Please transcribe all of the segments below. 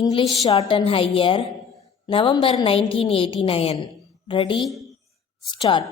English Shorthand Higher, November 1989. Ready? Start.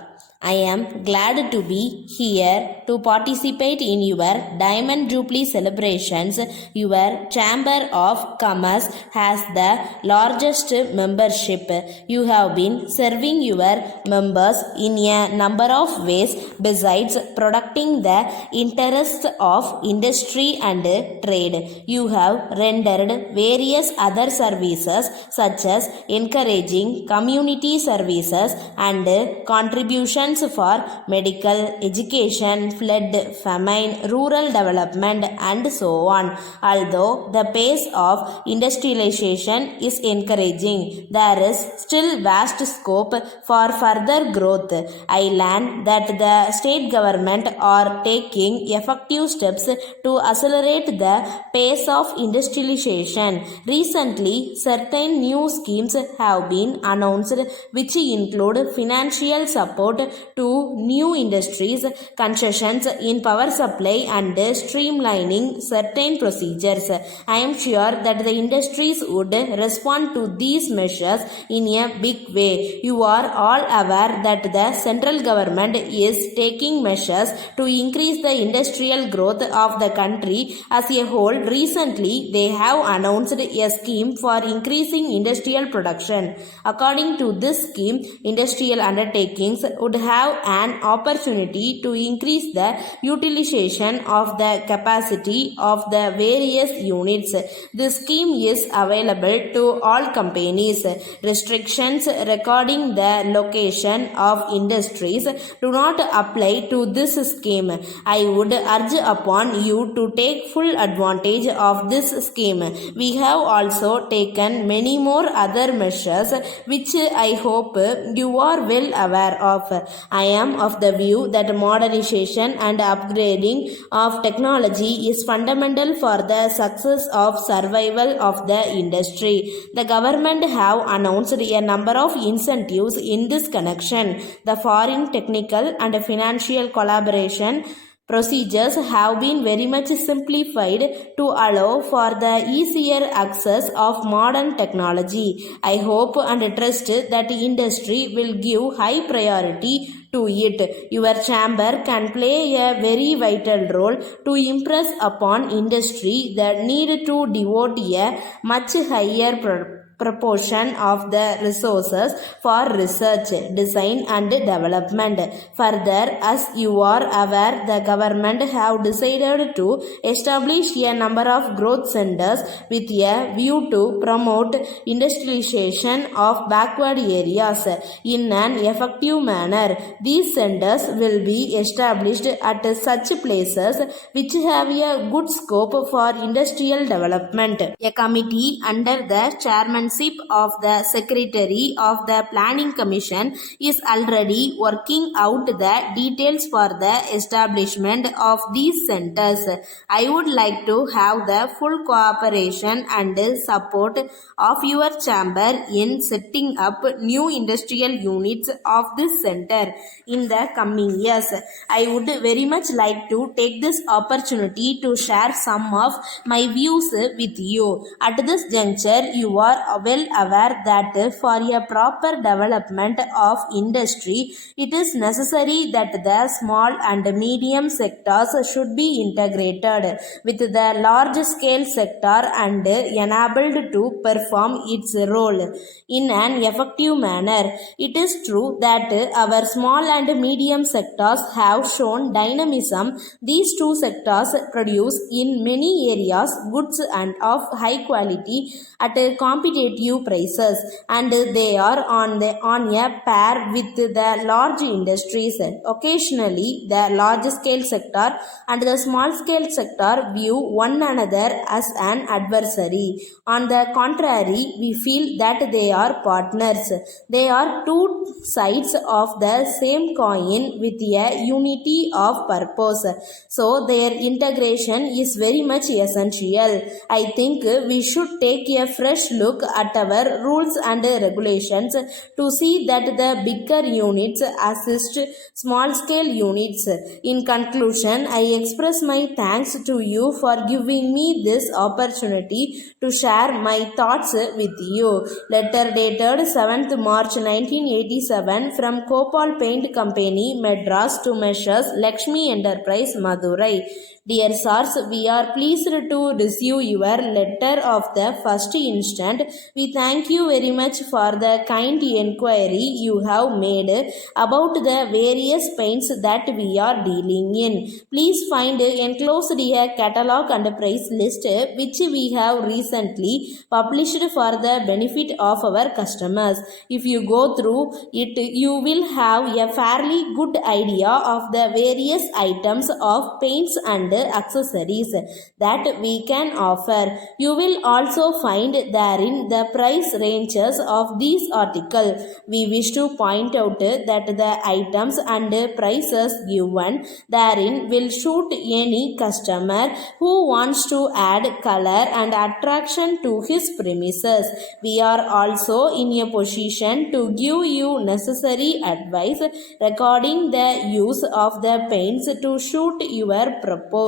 I am glad to be here to participate in your Diamond Jubilee celebrations. Your Chamber of Commerce has the largest membership. You have been serving your members in a number of ways besides protecting the interests of industry and trade. You have rendered various other services such as encouraging community services and contributions for medical, education, flood, famine, rural development, and so on. Although the pace of industrialization is encouraging, there is still vast scope for further growth. I learned that the state government are taking effective steps to accelerate the pace of industrialization. Recently, certain new schemes have been announced which include financial support to new industries, concessions in power supply, and streamlining certain procedures. I am sure that the industries would respond to these measures in a big way. You are all aware that the central government is taking measures to increase the industrial growth of the country as a whole. Recently, they have announced a scheme for increasing industrial production. According to this scheme, industrial undertakings would have an opportunity to increase the utilization of the capacity of the various units. This scheme is available to all companies. Restrictions regarding the location of industries do not apply to this scheme. I would urge upon you to take full advantage of this scheme. We have also taken many more other measures which I hope you are well aware of. I am of the view that modernization and upgrading of technology is fundamental for the success of survival of the industry. The government have announced a number of incentives in this connection. The foreign technical and financial collaboration procedures have been very much simplified to allow for the easier access of modern technology. I hope and trust that industry will give high priority to it. Your chamber can play a very vital role to impress upon industry the need to devote a much higher proportion of the resources for research, design and development. Further, as you are aware, the government have decided to establish a number of growth centers with a view to promote industrialization of backward areas in an effective manner. These centers will be established at such places which have a good scope for industrial development. A committee under the chairmanship of the Secretary of the Planning Commission is already working out the details for the establishment of these centers. I would like to have the full cooperation and support of your chamber in setting up new industrial units of this center in the coming years. I would very much like to take this opportunity to share some of my views with you. At this juncture, you are well aware that for a proper development of industry, it is necessary that the small and medium sectors should be integrated with the large scale sector and enabled to perform its role in an effective manner. It is true that our small and medium sectors have shown dynamism. These two sectors produce in many areas goods and of high quality at competitive prices, and they are on a par with the large industries. Occasionally, the large scale sector and the small scale sector view one another as an adversary. On the contrary, we feel that they are partners. They are two sides of the same coin with a unity of purpose. So their integration is very much essential. I think we should take a fresh look at our rules and regulations to see that the bigger units assist small scale units. In conclusion, I express my thanks to you for giving me this opportunity to share my thoughts with you. Letter dated 7th March 1987 from Kopal Paint Company, Madras to Messrs. Lakshmi Enterprise, Madurai. Dear Sirs, we are pleased to receive your letter of the first instant. We thank you very much for the kind inquiry you have made about the various paints that we are dealing in. Please find enclosed a catalog and price list which we have recently published for the benefit of our customers. If you go through it, you will have a fairly good idea of the various items of paints and accessories that we can offer. You will also find therein the price ranges of these articles. We wish to point out that the items and prices given therein will suit any customer who wants to add color and attraction to his premises. We are also in a position to give you necessary advice regarding the use of the paints to suit your purpose.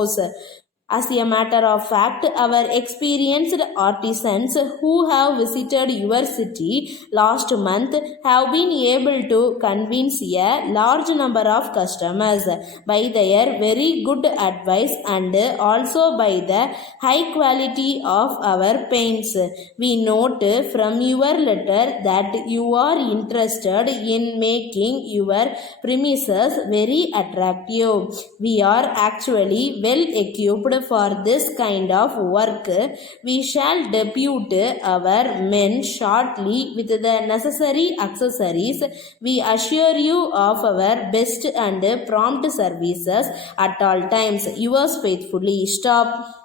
As a matter of fact, our experienced artisans who have visited your city last month have been able to convince a large number of customers by their very good advice and also by the high quality of our paints. We note from your letter that you are interested in making your premises very attractive. We are actually well equipped for this kind of work. We shall depute our men shortly with the necessary accessories. We assure you of our best and prompt services at all times. Yours faithfully. Stop.